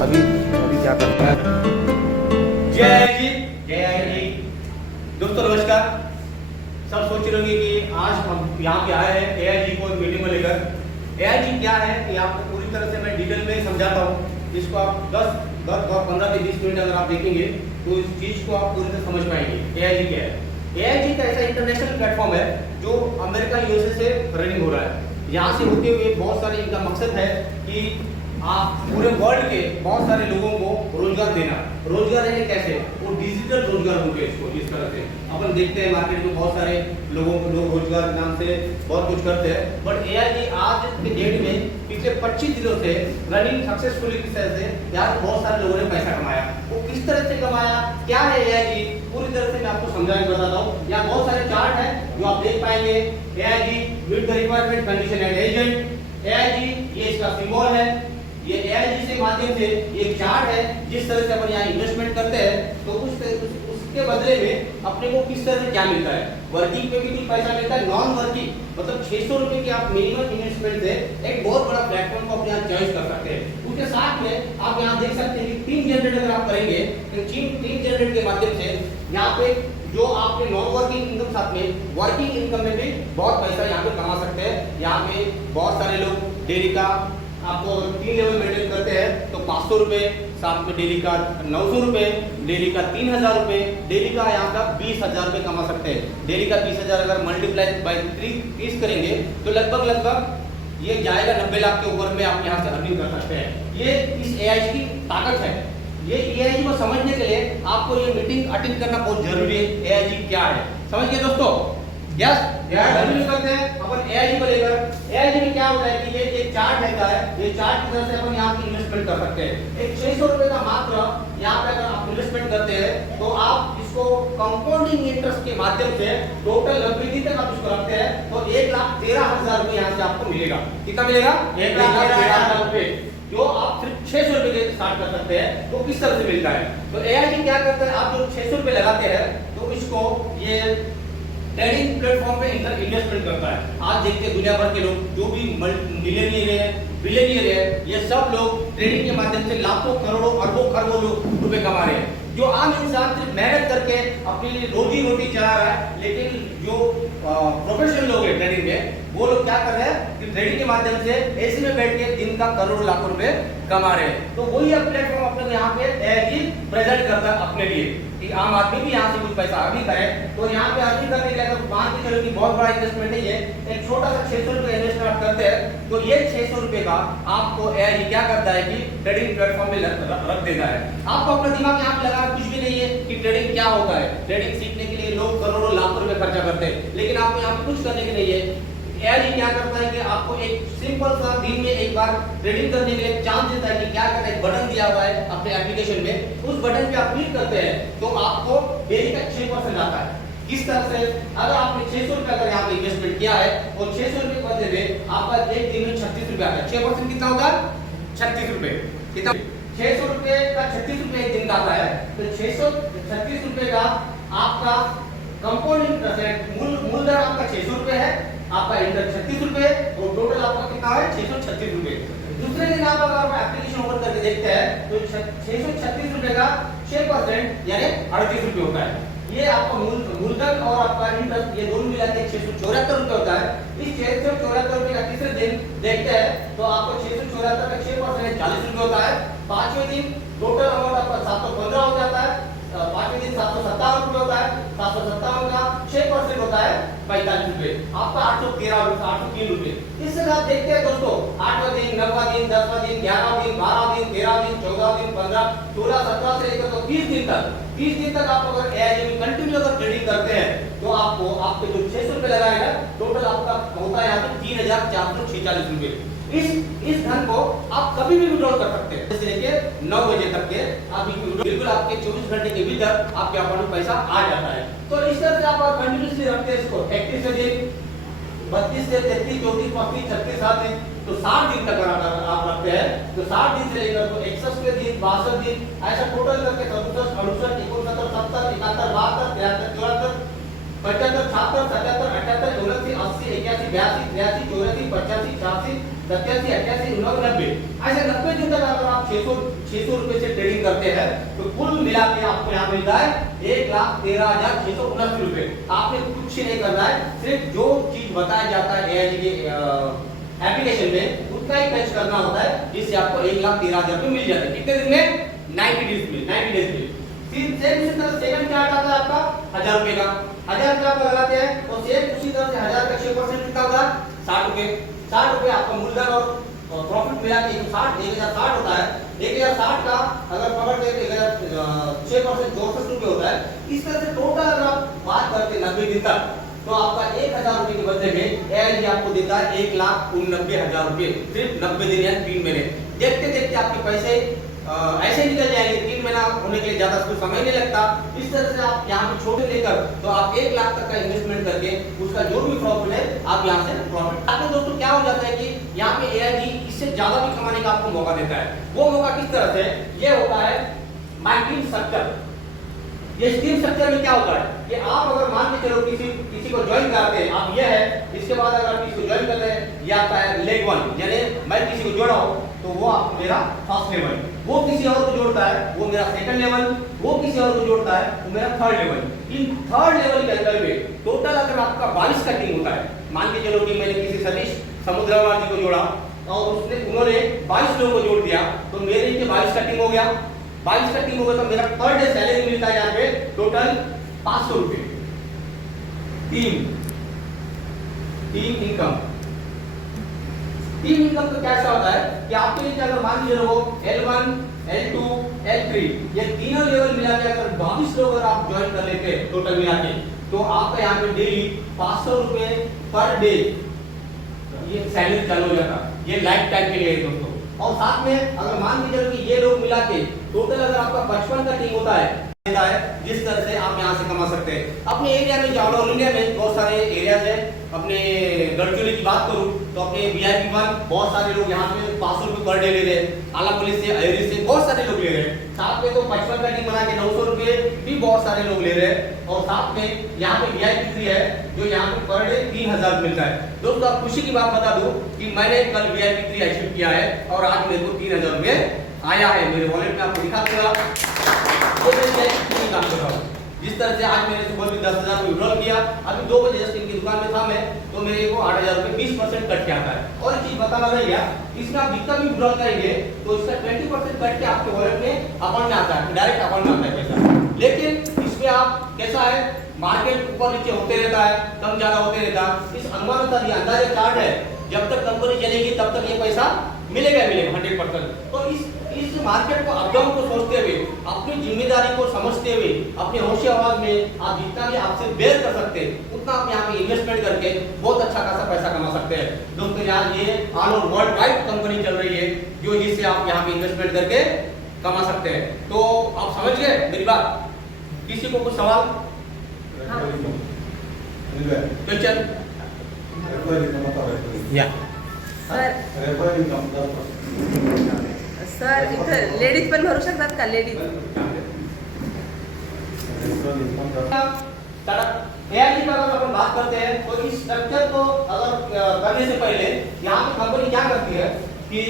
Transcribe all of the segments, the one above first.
अभी क्या करता है। जय जी दोस्तों नमस्कार। सब सोच रहे होंगे कि आज हम यहाँ पे आए हैं एआईजी को मीटिंग में लेकर। एआईजी क्या है ये आपको पूरी तरह से मैं डिटेल में समझाता हूँ। इसको आप 15 से 20 मिनट अगर आप देखेंगे तो इस चीज को आप पूरी तरह समझ पाएंगे। एआईजी क्या है? एआईजी का ऐसा इंटरनेशनल प्लेटफॉर्म है जो अमेरिका यूएसए से रनिंग हो रहा है। यहाँ से होते हुए बहुत सारे इनका मकसद है कि आप पूरे वर्ल्ड के बहुत सारे लोगों को रोजगार देना। रोजगार देने कैसे? वो डिजिटल रोजगार होंगे इसको इस तरह से अपन देखते हैं मार्केट में बहुत सारे लोग रोजगार के नाम से बहुत कुछ करते हैं। बट एआईजी आज के डेट में पिछले 25 दिनों से रनिंग सक्सेसफुली की तरह से यहाँ बहुत सारे लोगों ने पैसा कमाया। वो किस तरह से कमाया, क्या है एआईजी, पूरी तरह से मैं आपको समझा के बताता हूँ। यहाँ बहुत सारे चार्ट है जो आप देख पाएंगे। AIG meet the requirement condition and agent. AIG ये इसका सिंबल है। ये एआईजी से माध्यम से एक चार्ट है जिस तरह से अपन यहाँ इन्वेस्टमेंट करते हैं तो उसके बदले में अपने को किस तरह से क्या मिलता है। वर्किंग पे भी कुछ पैसा मिलता है, नॉन वर्किंग मतलब 600 रुपए की आप मिनिमम इन्वेस्टमेंट से एक बहुत बड़ा प्लेटफॉर्म को अपने यहाँ चॉइस कर सकते हैं। उसके साथ में आप यहाँ देख सकते हैं कि 3 जनरेट अगर आप करेंगे तो 3 जनरेट के माध्यम से यहाँ पे जो आपके नॉन वर्किंग इनकम साथ में वर्किंग इनकम में भी बहुत पैसा यहाँ पे कमा सकते हैं। यहाँ पे बहुत सारे लोग डेली का आपको 3 लेवल मेंटेन करते हैं तो 500 रुपए, साथ में डेली का 900 रुपए, डेली का 3000 रुपए, डेली का यहाँ का 20,000 रुपए कमा सकते हैं। डेली का 20,000 अगर मल्टीप्लाई बाय 30 करेंगे तो लगभग ये जाएगा 90 लाख के ऊपर में आप यहाँ से अर्निंग कर सकते हैं। ये इस एआईजी की ताकत है। ये एआईजी को समझने के लिए आपको ये मीटिंग अटेंड करना बहुत जरूरी है। एआईजी क्या है समझ गए दोस्तों? यस कंटिन्यू करते हैं अपन एआईजी को लेकर। एआईजी में क्या होता है कि ये एक चार्ट रहता है। ये चार्ट की तरह से अपन यहाँ पे इन्वेस्टमेंट कर सकते हैं। एक 600 रुपए का मात्र यहाँ पे अगर आप इन्वेस्टमेंट करते हैं तो आप इसको कंपाउंडिंग इंटरेस्ट के माध्यम से टोटल लंबी तक आप इसको रखते हैं तो 1,13,000 रुपए यहाँ से आपको मिलेगा। कितना मिलेगा? 1,13,000 रुपए जो आप सिर्फ 600 रुपए के स्टार्ट कर सकते हैं। तो किस तरह से मिलता है? तो एआईजी क्या करता है, आप जो 600 रुपए लगाते हैं तो इसको ये ट्रेडिंग प्लेटफॉर्म पे इन्वेस्टमेंट करता है। आज देखते हैं दुनिया भर के लोग जो भी मिलियनियर है, बिलियनियर है, ये सब लोग ट्रेडिंग के माध्यम से लाखों करोड़ों अरबों खरबों रुपए कमा रहे हैं। जो आम इंसान सिर्फ मेहनत करके अपनी रोजी रोटी चला रहा है, लेकिन जो प्रोफेशनल लोग हैं ट्रेडिंग में वो लोग क्या कर रहे हैं कि ट्रेडिंग के माध्यम से एसी में बैठ के दिन का करोड़ों लाखों रुपए कमा रहे हैं। तो वही प्लेटफॉर्म अपने यहाँ पे एआईजी प्रेजेंट करता है अपने लिए कि आम आदमी भी यहाँ से कुछ पैसा अर्निंग करे। तो यहाँ पे अर्निंग करने के लिए अगर मान के चलो कि बहुत बड़ा इन्वेस्टमेंट नहीं है, एक छोटा सा 600 रुपए इन्वेस्टमेंट करते हैं तो ये 600 रुपए का आपको एआईजी क्या करता है कि ट्रेडिंग प्लेटफॉर्म में रख देता है। आपको अपना दिमाग यहाँ पे लगाना कुछ भी नहीं है कि ट्रेडिंग क्या होता है। ट्रेडिंग सीखने के लिए लोग करोड़ों लाखों रुपए खर्चा करते हैं, लेकिन आपको यहाँ पे कुछ करने के नहीं है। एआईजी क्या करता है कि आपको एक सिंपल सा दिन में एक बार ट्रेडिंग करने के लिए चांस देता है कि क्या करना है। एक बटन दिया हुआ है अपने एप्लीकेशन में, उस बटन पे आप क्लिक करते हैं तो आपको डेली का 6% आता है। किस तरह से? अगर आपने 600 रुपए अगर यहाँ पे इन्वेस्टमेंट किया है और 600 रुपए बदले में आपका एक दिन में 36 रुपए आता है। 6% कितना होगा? 36 रुपए। कितना? 600 रुपए का 36 रुपए एक दिन का आता है। तो 636 रुपए का आपका कंपाउंड इंटरेस्ट मूलधन आपका 600 रुपए है, आपका इंटरेस्ट 36 रुपए और टोटल आपका कितना है? 636 रुपए। दूसरे दिन आप अगर एप्लीकेशन ओपन करके देखते हैं तो 636 रुपए का 6% यानी 38 रुपए होता है। ये आपका मूलधन और आपका इंटरेस्ट ये दोनों मिला के 674 रुपए होता है। इस 674 रुपए का तीसरे दिन देखते हैं तो आपको 674 का 6% 40 रुपए होता है। पांचवें दिन टोटल अमाउंट आपका 715 हो जाता है। पांचवें दिन 757 रुपए होता है। 757 का 6% होता है 45 रुपए। आपका 803 रुपए। इससे आप देखते हैं दोस्तों 8वां दिन, 9वां दिन, 10वां दिन, 11वां दिन, 12वां दिन, 13वां दिन, 14वां दिन, 15, 16, 17 से लेकर तो 30 दिन तक आप अगर एआईजी में कंटिन्यू अगर ट्रेडिंग करते हैं तो आपको आपके जो 600 रुपए रुपए लगाएगा, टोटल आपका होता है यहाँ पे 3,446 रुपए। इस धन को आप कभी भी विड्रॉ कर सकते हैं, जैसे लेके 9 बजे तक के आप बिल्कुल आपके 24 घंटे के भीतर आपके अकाउंट में पैसा आ जाता है। तो इस तरह से आप कंटिन्यूसली रखते हैं इसको 31 दिन, 32 से 33, 34, 35, 36 आते हैं, तो 60 दिन तक अगर आप रखते हैं तो 60 दिन से लेकर तो 61 दिन, 62 दिन, ऐसा टोटल करके 67, 68, 69, 70, 71, 72, 73, 74, 75, 76, 77, 78, 79, 80, 81, 82, 83, 84, 85, 86, 87, 88, 89, 90, ऐसे 90 दिन तक अगर आप 600 रुपए से ट्रेडिंग करते हैं तो कुल मिला के आपको यहाँ मिलता है 1,13,679 रुपए। आपने कुछ नहीं करना है, सिर्फ जो चीज बताया जाता है AIG के एप्लीकेशन में उतना ही टच करना होता है, जिससे आपको 1,13,000 रुपए मिल जाते हैं। कितने दिन में? 90 डेज में। फिर सेम इसी तरह सेकंड क्या आता है आपका 1,000 रुपए का, 1,000 रुपए आप लगाते हैं तो सेम उसी तरह से 1,000 का 6% कितना होगा? 60 रुपए। 60 रुपए आपका मूलधन और प्रॉफिट मिला के 1,060 होता है। 1,060 का अगर पकड़ के 6% 64 रुपए होता है। इस तरह से टोटल अगर आप बात करते हैं 90 दिन तक तो आपका 1,000 रुपए के बदले में AIG आपको देता है 1,89,000 रुपए, सिर्फ 90 दिन या 3 महीने। देखते देखते आपके पैसे ऐसे निकल जाएंगे, 3 महीना होने के लिए ज्यादा कोई समय नहीं लगता। इस तरह से आप यहाँ पे छोटे लेकर तो आप 1 लाख तक का इन्वेस्टमेंट करके उसका जो भी प्रॉफिट है आप यहाँ से प्रॉफिट आते हैं। दोस्तों क्या हो जाता है कि यहाँ पे AIG इससे ज्यादा भी कमाने का आपको मौका देता है। वो मौका किस तरह से? ये होता है माइक्रो स्ट्रक्चर। ये स्कीम स्ट्रक्चर में क्या होता है कि आप अगर मान के चलो किसी को ज्वाइन कराते हैं, आप ये है, इसके बाद अगर किसी को ज्वाइन करते हैं ये आता है लेग 1, यानी मैं किसी को जोड़ा हूं तो वो आप मेरा फर्स्ट लेवल, वो किसी और को जोड़ता है वो मेरा सेकंड लेवल, वो किसी और को जोड़ता है वो मेरा third level. In third level के अंदर में टोटल अगर आपका 22 का टीम होता है, मान के चलो कि मैंने किसी सतीश समुद्रवार जी को जोड़ा और उन्होंने 22 लोगों को जोड़ दिया तो मेरे के 22 का टीम हो गया। 22 का टीम होगा तो मेरा पर डे सैलरी मिलता है यहाँ पे टोटल 500 रुपए। टीम इनकम तो कैसा होता है कि आपके नीचे अगर मान लीजिए वो L1, L2, L3 ये तीनों लेवल मिला के अगर 22 लोग अगर आप ज्वाइन कर लेते हैं टोटल मिला के तो आपका यहाँ पे डेली 500 रुपए पर डे ये सैलरी चालू हो जाता है। ये लाइफ टाइम के लिए है दोस्तों। और साथ में अगर मान लीजिए कि ये लोग मिला के टोटल अगर आपका 55 का टीम होता है जिस तरह से आप यहाँ से कमा सकते हैं। अपने एरिया में जाओ, ऑल इंडिया में बहुत सारे एरियाज है। अपने गढ़चिरौली की बात करूं तो अपने VIP 1 बहुत सारे लोग यहाँ पे 500 रुपए पर डे ले रहे हैं। आलापल्ली से, अहेरी से बहुत सारे लोग ले रहे हैं। साथ में तो 55 का टीम बना के 900 रुपए भी बहुत सारे लोग ले रहे हैं। और साथ में यहाँ पे VIP 3 है जो यहाँ पे पर डे 3,000 मिलता है। दोस्तों आप खुशी की बात बता दूं कि मैंने कल VIP 3 अचीव किया है और आज मेरे को 3,000 रुपए आया है मेरे वॉलेट में। आपको दिखा दूंगा काम कर रहा हूँ। जिस तरह से आज मैंने सुबह भी 10,000 विड्रॉ किया, अभी 2 बजे जस्ट इनकी दुकान में था मैं तो मेरे को 8,000 रुपए 20% कट के आता है। और एक चीज बताना रहेगा, इसमें आप जितना भी विड्रॉ करेंगे तो इसका 20% कट के आपके वॉलेट में अकाउंट में आता है, डायरेक्ट अकाउंट में आता है पैसा। लेकिन इसमें आप कैसा है, मार्केट ऊपर नीचे होते रहता है, कम ज्यादा होते रहता है। इस अनुमानता ये अंदाजा चार्ट है, जब तक कंपनी चलेगी तब तक ये पैसा मिलेगा 100%। तो इस मार्केट को अपडाउन को सोचते हुए, अपनी जिम्मेदारी को समझते हुए, अपने होश आवाज में आप जितना भी आपसे बेयर कर सकते हैं उतना आप यहाँ पे इन्वेस्टमेंट करके बहुत अच्छा खासा पैसा कमा सकते हैं। दोस्तों यहाँ ये all over world wide company चल रही है जो जिससे आप यहाँ पे इन्वेस्टमेंट करके कमा सकते हैं। तो आप समझ गए मेरी बात? किसी को कुछ सवाल? क्वेश्चन? सर इथं लेडीज पण भरू शकतात का? लेडीज AIG का अगर अपन बात करते हैं तो इस स्ट्रक्चर को अगर करने से पहले यहाँ पे कंपनी क्या करती है कि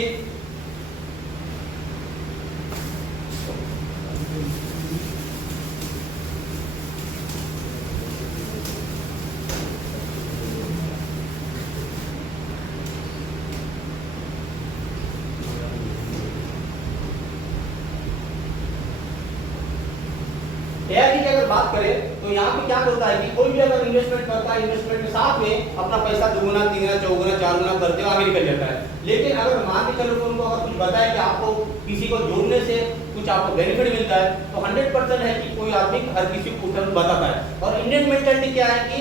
AIG की अगर बात करें तो यहाँ पे क्या करता है कि कोई भी अगर इन्वेस्टमेंट करता है, इन्वेस्टमेंट के साथ में अपना पैसा 2 गुना 3 गुना 4 गुना 4 गुना करते हुए आगे निकल जाता है। लेकिन अगर मान के चलो उनको अगर कुछ बताए कि आपको किसी को जोड़ने से कुछ आपको बेनिफिट मिलता है तो 100% है कि कोई आदमी हर किसी को बताता है। और इंडियन मेंटालिटी क्या है कि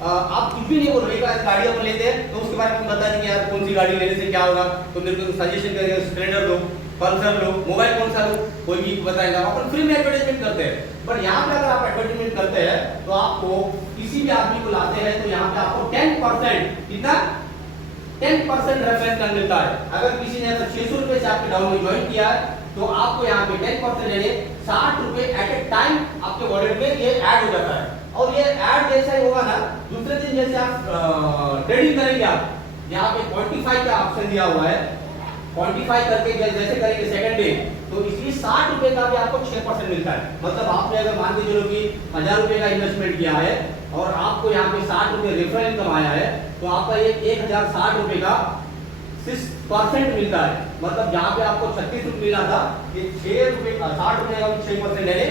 आप कुछ भी नहीं बोलो, एक बार गाड़ी अपन लेते हैं तो उसके बारे में बता देंगे यार कौन सी गाड़ी लेने से क्या होगा, तो मेरे को सजेशन करेंगे स्प्लेंडर लो, पल्सर लो, मोबाइल कौन सा लो, कोई भी बताएगा। अपन फ्री में एडवर्टाइजमेंट करते हैं, बट यहाँ पे अगर आप एडवर्टाइजमेंट करते हैं तो आपको किसी भी आदमी को लाते हैं तो यहाँ पे आपको 10% कितना 10% रेफरेंस कर मिलता है। अगर किसी ने अगर 600 रुपए से आपके डाउन में ज्वाइन किया है तो आपको यहाँ पे 10% यानी 60 रुपए एट ए टाइम आपके वॉलेट में ये ऐड हो जाता है। और ये ऐड जैसा ही होगा ना, दूसरे दिन जैसे आप ट्रेडिंग करेंगे, आप यहाँ पे क्वांटिफाई का ऑप्शन दिया हुआ है, क्वांटिफाई करके जैसे करेंगे सेकंड डे तो इसलिए 60 रुपए का भी आपको 6% मिलता है। मतलब आपने अगर मान के चलो कि 1000 रुपए का इन्वेस्टमेंट किया है और आपको यहाँ पे 60 रुपए रेफरल इनकम आया है तो आपका ये 1060 रुपए का 6% मिलता है। मतलब जहाँ पे आपको 36 रुपए मिला था, ये 6 रुपए 60 रुपए का 6% यानी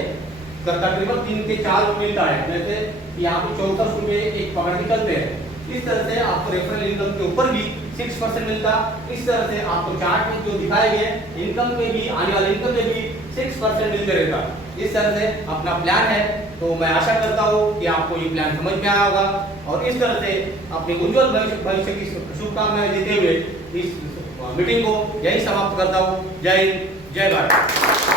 तकरीबन 3 से 4 मिलता है। जैसे यहाँ पे 64 रुपए एक पकड़ के चलते हैं, इस तरह से आपको रेफरल इनकम के ऊपर भी 6% मिलता। इस तरह से आपको चार्ट में जो दिखाए गए इनकम पे भी, आने वाले इनकम पे भी 6% मिलते रहता। इस तरह से अपना प्लान है, तो मैं आशा करता हूँ कि आपको ये प्लान समझ में आया होगा और इस तरह से अपने उज्जवल भविष्य की शुभकामनाएं देते हुए इस मीटिंग को यही समाप्त करता हूँ। जय हिंद, जय भारत।